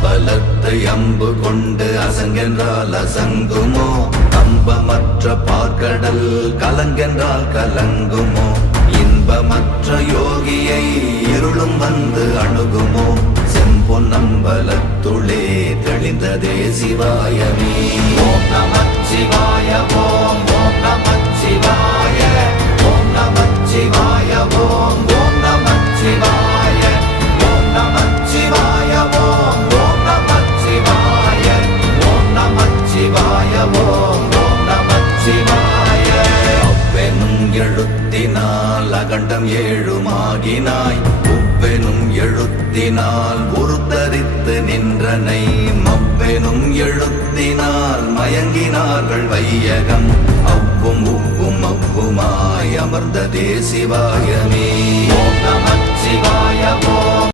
அம்பலத்தை அம்பு கொண்டு அசங்கென்றால் அசங்குமோ கம்பமற்ற பார்க்கடல் கலங்கென்றால் கலங்குமோ இன்பமற்ற யோகியை இருளும் வந்து அணுகுமோ செம்பொன்னம்பலத்துளே தெளிந்ததே சிவாயமே. ஓம் நமச்சிவாய ஓம் ஓம் நமச்சிவாய ஓம் நமச்சிவாய ஓம் ஓம் நமச்சிவாய ஓம் நமச்சிவாய ஓம் ஓம் நமச்சிவாய ஓம் நமச்சிவாய ஓம் ஓம் நமச்சிவாய. அவ்வெனும் எழுத்தினால் அகண்டம் ஏழுமாகினாய் உவ்வெனும் எழுத்தினால் உருத்தரித்து நின்றனை மவ்வெனும் எழுத்தினால் மயங்கினார்கள் வையகம் அவ்வும் உவ்வும் அவ்வுமாய் அமர்ந்ததே சிவாயமே. ஓம் நமச்சிவாய ஓம்